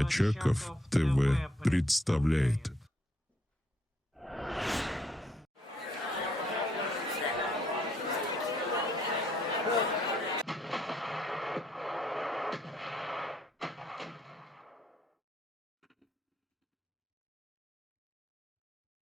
Очаков ТВ представляет.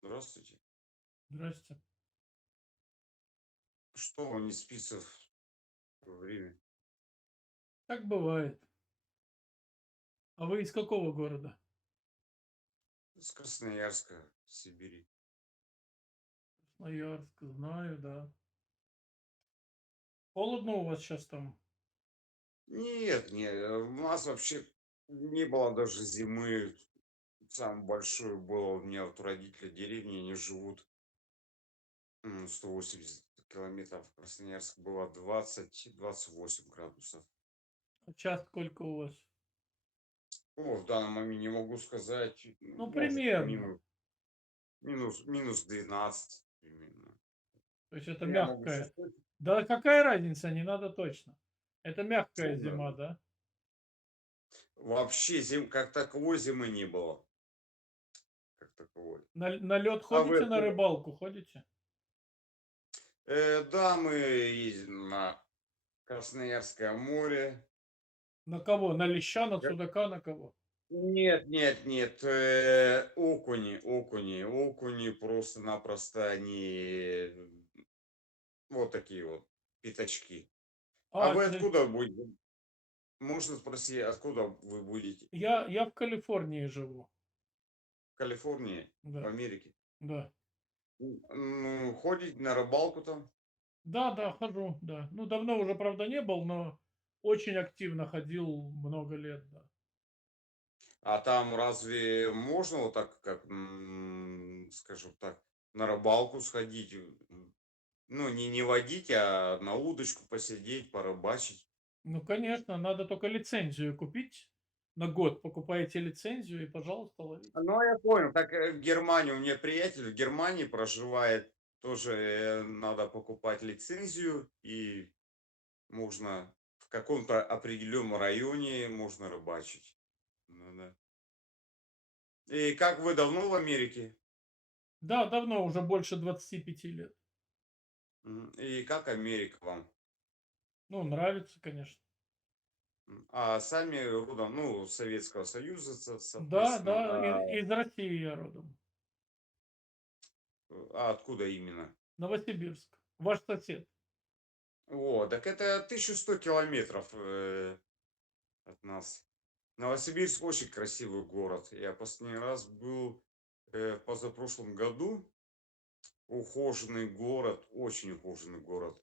Здравствуйте. Здрасте. Что вам не спится в время? Так бывает. А вы из какого города? С Красноярска, Сибири. Красноярск, знаю, да. Холодно у вас сейчас там? Нет, у нас вообще не было даже зимы. Самое большое было у меня вот у родителей деревни, они живут 180 километров. Красноярск было 20-28 градусов. А час сколько у вас? В данный момент не могу сказать, Ну, может примерно. минус 12 примерно. То есть это Я могу мягкая. чувствовать. Да какая разница, не надо точно. Это мягкая Ну, да. зима, да? Вообще как таковой зимы не было. Как таковой. На лед А вы ходите, на откуда? рыбалку ходите? Да, мы ездим на Красноярское море. На кого? На леща, на Га- судака, на кого? Нет, нет, нет, окуни просто-напросто они вот такие вот пятачки. А А, вы откуда будете? Можно спросить, откуда вы будете? я в Калифорнии живу. В Калифорнии, в Да, Америке? да. Ну, ходите на рыбалку там? Да, да, хожу, да. Ну, давно уже, правда, не был, но очень активно ходил много лет, да. А там разве можно вот так, как, скажем так, на рыбалку сходить? Ну, не водить, а на удочку посидеть, порыбачить. Ну, конечно, надо только лицензию купить. На год покупаете лицензию и, пожалуйста, ловите. Ну, я понял. Так в Германии, у меня приятель в Германии проживает, тоже надо покупать лицензию, и можно в каком-то определенном районе можно рыбачить. Ну, да. И как вы давно в Америке? Да, давно, уже больше 25 лет. И как Америка вам? Ну, нравится, конечно. А сами родом, ну, Советского Союза, Да, соответственно, да, из России я родом. а откуда именно? Новосибирск. Ваш сосед. Так это 1100 километров от нас. Новосибирск очень красивый город. Я последний раз был в позапрошлом году. Ухоженный город, очень ухоженный город,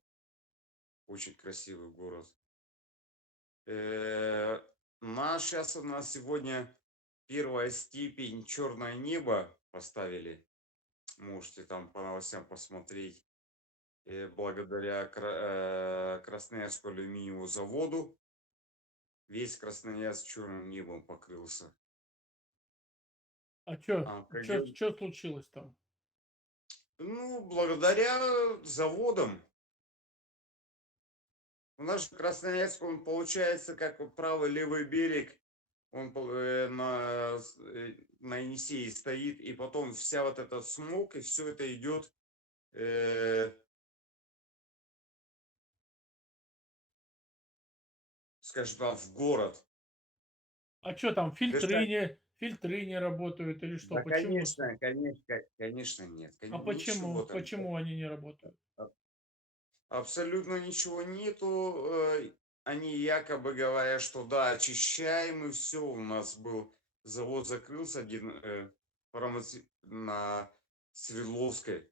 очень красивый город. Э, Сейчас у нас сегодня первая степень черное небо поставили. Можете там по новостям посмотреть. Благодаря Красноярскому алюминиевому заводу весь Красноярск черным небом покрылся. А чё? А как Чё, говорится, чё случилось там? ну, благодаря заводам. У нас же Красноярск, он получается, как вот правый левый берег, он на Енисее стоит, и потом вся вот этот смог, и все это идет, э, скажем так, в город. А чё там, Дышать. фильтры не работают или что? Да, Почему? конечно, нет. А Ничего почему? там нет. Почему они не работают? Абсолютно ничего нету. Они якобы говорят, что да, очищаем и все. У нас был завод закрылся один на Свердловской.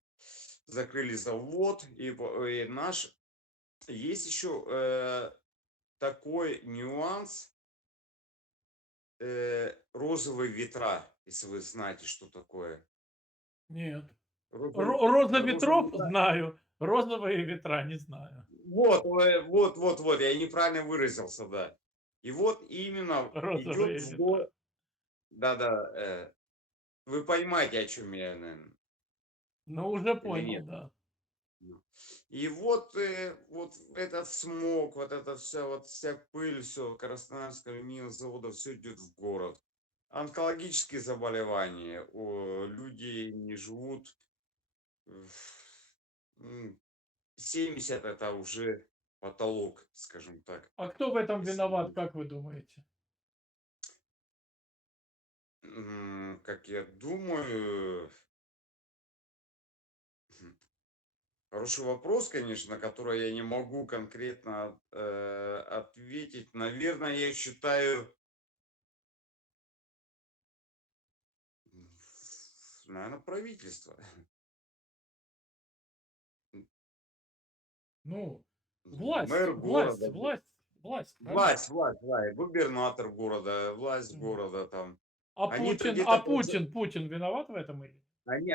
Закрыли завод. И наш есть еще такой нюанс, розовые ветра, если вы знаете, что такое. Нет. Роза Розовые ветров ветра. знаю, розовые ветра не знаю. Вот, я неправильно выразился, да. И вот именно идет Розовые в ветра. город. Да-да, вы понимаете, о чем я, наверное, Ну, уже или понял, нет? да. Ну. И вот этот смог, вот эта вся пыль, все, Красноярского минозавода, все идет в город. онкологические заболевания. Люди не живут. м, 70 это уже потолок, скажем так. А кто в этом Если виноват, говорить. как вы думаете? Как я думаю, хороший вопрос, конечно, на который я не могу конкретно ответить. Наверное, я считаю, наверное, правительство. Ну, Мэр города, власть, правильно? власть, губернатор города, власть М. города там. А Они-то Путин, где-то Путин виноват в этом или нет?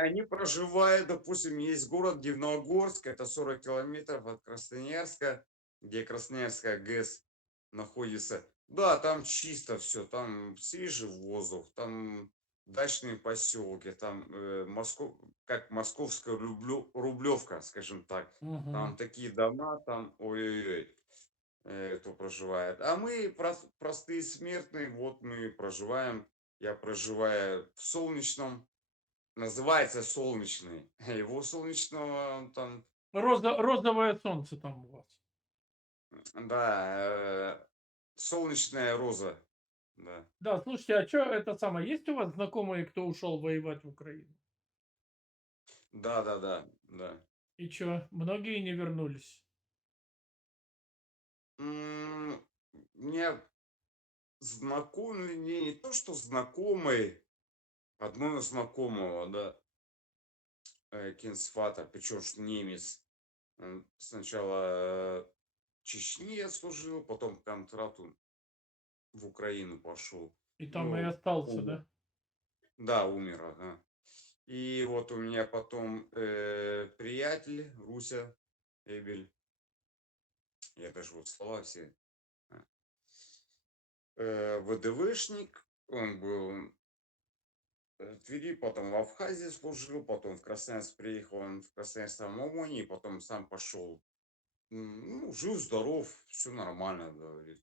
они проживают, допустим, есть город Дивногорск, это 40 километров от Красноярска, где Красноярская ГЭС находится. Да, там чисто все, там свежий воздух, там дачные поселки, там как московская Рублевка, скажем так. Мгм. Там такие дома, там, ой-ой-ой, кто проживает. А мы, простые смертные, вот мы проживаем, я проживаю в Солнечном. Называется "Солнечный". Его солнечного там, Розовое солнце там у вас. да, солнечная роза, да. Да, слушайте, а что это самое, есть у вас знакомые, кто ушел воевать в Украину? Да-да-да, да. Да, да. И что, многие не вернулись? У меня знакомый, не то что знакомый, одного знакомого, да, кенсфата, причем ж немец. Он сначала в Чечне служил, потом к контракту в Украину пошел. И там и Ну, остался, умер. да? Да, умер, ага. И вот у меня потом приятель Руся Эбель, я даже вот слова все, а, ВДВшник, он был в Твери, потом в Абхазии служил, потом в Красноярск приехал, он в Красноярском ОМОНе, и потом сам пошел. Ну, жив, здоров, все нормально, говорит,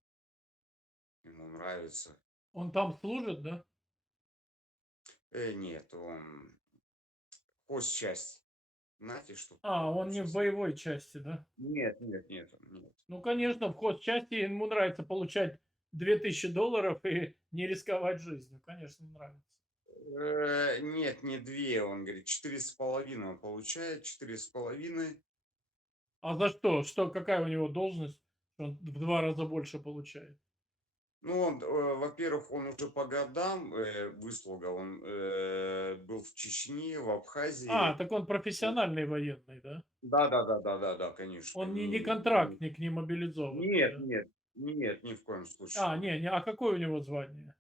ему нравится. Он там служит, да? Нет, он хозчасть. Знаете, что А, такое он не в хозчасть? боевой части, да? Нет, нет, нет, нет. Ну, конечно, в хозчасти ему нравится получать $2000 и не рисковать жизнью. Конечно, нравится. Нет, не 2, он говорит, 4,5 он получает, 4,5. А за что? Какая у него должность? Он в 2 раза больше получает. Ну, он, во-первых, он уже по годам выслуга, он был в Чечне, в А, Абхазии. так он профессиональный военный, да? Да, да, да, да, да, да, конечно. Он не контрактник, не мобилизованный, Нет, да? нет, нет, ни в коем случае. А, не, а какое у него звание?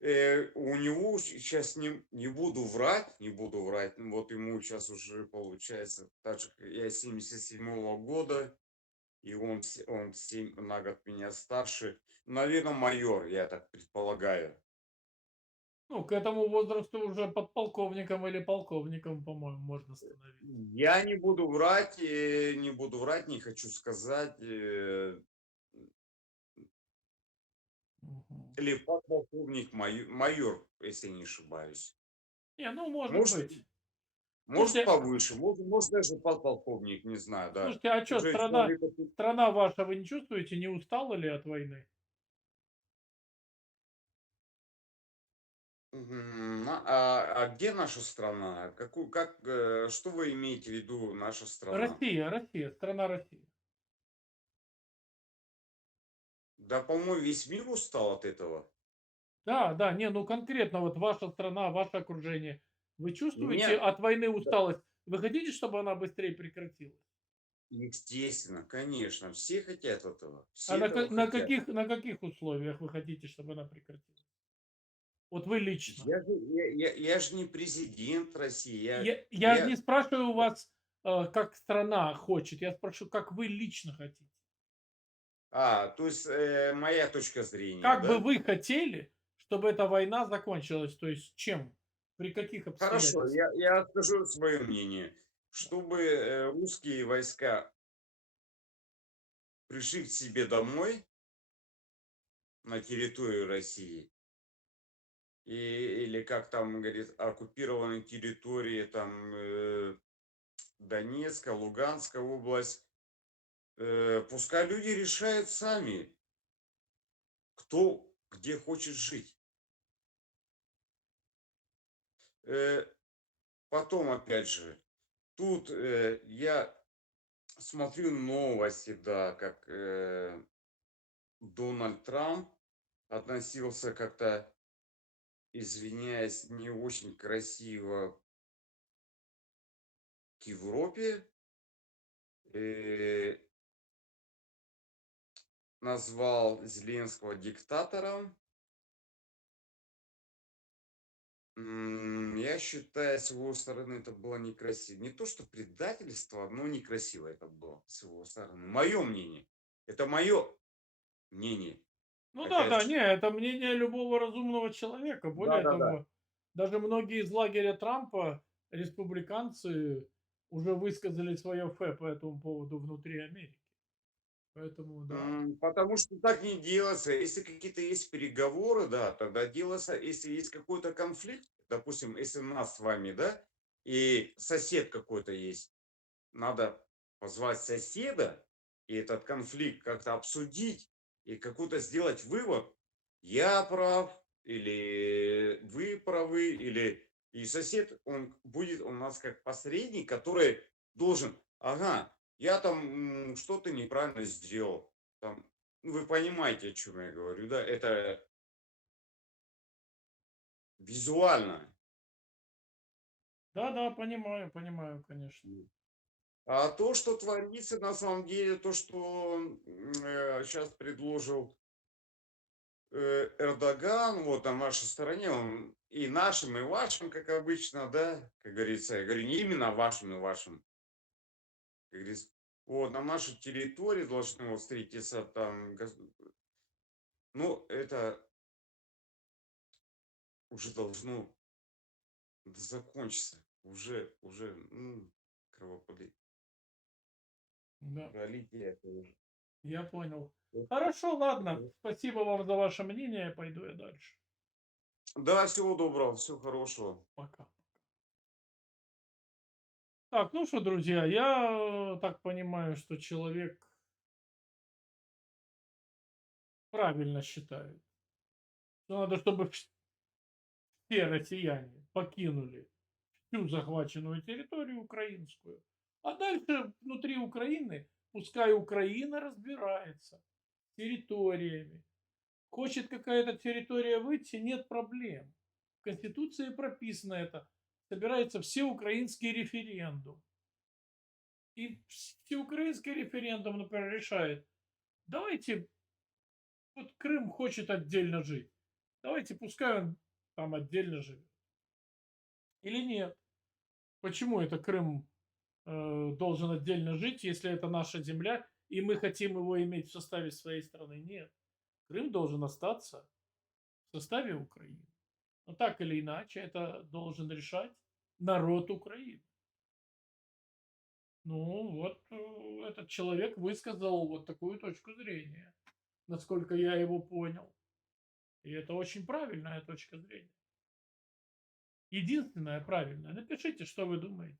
У него сейчас не буду врать, не буду врать, ну, вот ему сейчас уже получается, так же, как я 77-го года, и он на год меня старше. Наверное, майор, я так предполагаю. Ну, к этому возрасту уже подполковником или полковником, по-моему, можно становиться. Я не буду врать, не буду врать, не хочу сказать. Мгм. Или подполковник, майор, если не ошибаюсь. Не, ну, может Может, быть. может Слушайте, повыше, может даже подполковник, не знаю, да. слушайте, а что, Уже человека. страна ваша, вы не чувствуете, не устала ли от войны? А где наша страна? Что вы имеете в виду, наша страна? Россия, страна Россия. Да, по-моему, весь мир устал от этого. Да, да, не, ну конкретно вот ваша страна, ваше окружение. Вы чувствуете Нет, от войны да, усталость? Вы хотите, чтобы она быстрее прекратилась? естественно, конечно, все хотят этого, А все этого хотят. на каких условиях вы хотите, чтобы она прекратилась? Вот вы лично. Я ж не президент России, Я не я, спрашиваю вас, как страна хочет, я спрашиваю, как вы лично хотите. то есть моя точка зрения, Как бы да? вы хотели, чтобы эта война закончилась? То есть чем? При каких Хорошо, обстоятельствах? я скажу свое мнение. Чтобы русские войска пришли к себе домой на территорию России, или как там говорит, оккупированные территории, там Донецкая, Луганская область. Пускай люди решают сами, кто где хочет жить. Э, Потом, опять же, тут я смотрю новости, да, как Дональд Трамп относился как-то, извиняясь, не очень красиво к Европе, э, назвал Зеленского диктатором. Я считаю, с его стороны это было некрасиво. Не то, что предательство, но некрасиво это было с его стороны. Мое мнение. Это мое мнение. Ну да, Опять да, же. не, это мнение любого разумного человека. Более Да-да-да. того, даже многие из лагеря Трампа, республиканцы, уже высказали свое фэ по этому поводу внутри Америки. Поэтому да. Потому что так не делается. Если какие-то есть переговоры, да, тогда делается, если есть какой-то конфликт, допустим, если нас с вами, да, и сосед какой-то есть, надо позвать соседа и этот конфликт как-то обсудить и какой-то сделать вывод. Я прав, или вы правы, или и сосед, он будет у нас как посредник, который должен, ага, я там что-то неправильно сделал. Там, ну, вы понимаете, о чем я говорю, да? Это визуально. Да, да, понимаю, понимаю, конечно. А то, что творится на самом деле, то, что сейчас предложил Эрдоган, вот на нашей стороне, он и нашим, и вашим, как обычно, да, как говорится, я говорю, не именно вашим и вашим, как говорится, вот на нашей территории должны вот встретиться там, ну, это уже должно закончиться, уже, кровопролитие, Да, это уже. я понял. Вот, Хорошо, ладно. вот. Спасибо вам за ваше мнение. Пойду я дальше. Да, всего доброго, всего хорошего. Пока. Так, ну что, друзья, я так понимаю, что человек правильно считает, что надо, чтобы все россияне покинули всю захваченную территорию украинскую, а дальше внутри Украины пускай Украина разбирается с территориями. Хочет какая-то территория выйти, нет проблем. В Конституции прописано это. Собирается всеукраинский референдум. И всеукраинский референдум, например, решает, давайте, вот Крым хочет отдельно жить, давайте пускай он там отдельно живет. Или нет? Почему это Крым должен отдельно жить, если это наша земля, и мы хотим его иметь в составе своей страны? Нет. Крым должен остаться в составе Украины. Но так или иначе, это должен решать народ Украины. Ну, вот этот человек высказал вот такую точку зрения, насколько я его понял. И это очень правильная точка зрения. Единственная правильная. Напишите, что вы думаете.